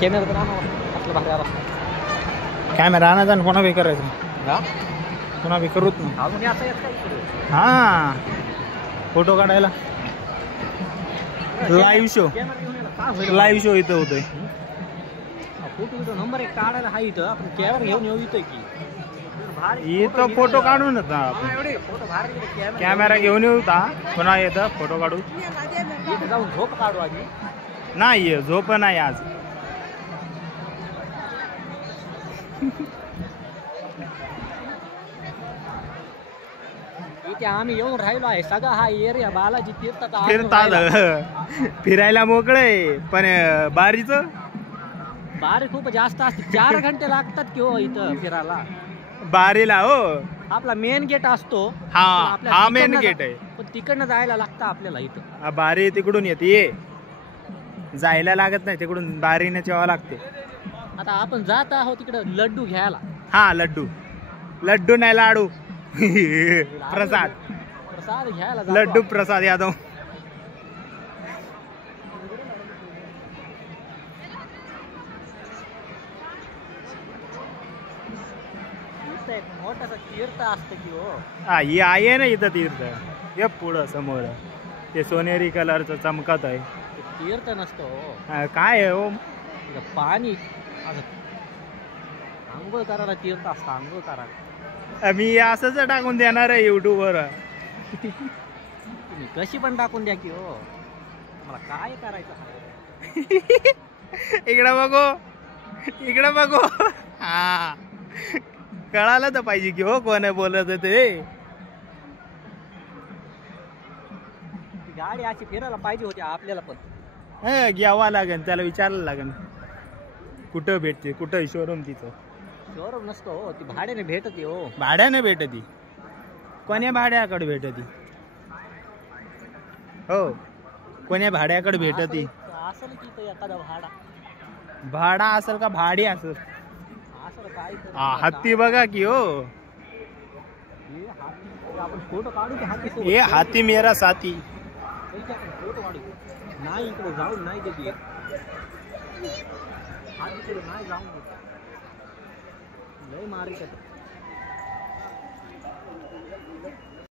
camera तर आणावा असलं भारी आला कॅमेरा आणायचा आणि पुन्हा बी करायचं हा पुन्हा बी करूच ना अजून असं येत काही हा फोटो काढायला लाईव्ह शो कॅमेरा घेऊन यायला काय होईल लाईव्ह शो इथं होतोय फोटो व्हिडिओ नंबर 1 काढायला हा इथं आपण कॅमेरा घेऊन येऊ इथं की इथं फोटो काढून फोटो भारी कॅमेरा घेऊन येऊ का पुन्हा येतं फोटो काढू इथं जाऊन झोप काढू आधी नाही झोप नाही आज इथे आम्ही येऊन राहिलो आहे सगळा हा एरिया बालाजी तीर्थाचा फिरतात फिरायला मोकळे पण बारीच बारी खूप जास्त असते 4 घंटे लागतात की हो इथं फिरायला बारीला हो आपला मेन गेट असतो हा मेन गेट आहे पण तिकडनं जायला लागतं आपल्याला इथं बारी तिकडून येते जायला लागत नाही तिकडून बारीने जेव्हा लागते आता आपण जात आहोत तिकडं लड्डू घ्यायला हा लड्डू लड्डू नाही लाडू प्रसाद प्रसाद घ्यायला लड्डू प्रसाद यादव एक मोठासा तीर्थ असतं की हो हा हे आहे ना इथं तीर्थ हे पुढं समोर ते सोनेरी कलरचं चमकत आहे तीर्थ नसतं हो काय आहे हो पाणी आंघोळ करायला तीर्थ असतं आंघोळ करायला मी असंच टाकून देणार आहे युट्यूबवर तुम्ही कशी पण टाकून द्या की हो मला काय करायचं इकडं बघू इकडं बघू हा कळालं तर पाहिजे की हो कोण बोलत ते गाडी अशी फिरायला पाहिजे होती आपल्याला पण घ्यावा लागेल त्याला विचारायला लागेल कुठं भेटते कुठं शोरूम तिचं शोरूम नसतो हो ती भाड्याने भेटते हो भाड्याने भेटती कोण्या भाड्याकडे भेटती हो कोण्या भाड्याकडे भेटती असेल की तो एखादा भाडा असेल का भाडी असेल असं काय हत्ती बघा की हो आपण फोटो काढू की हाती ये हाती मेरा साथी फोटो काढू नाही इकडे जाऊन नाही देते हातीकडे नाही जाऊन देत लय मारी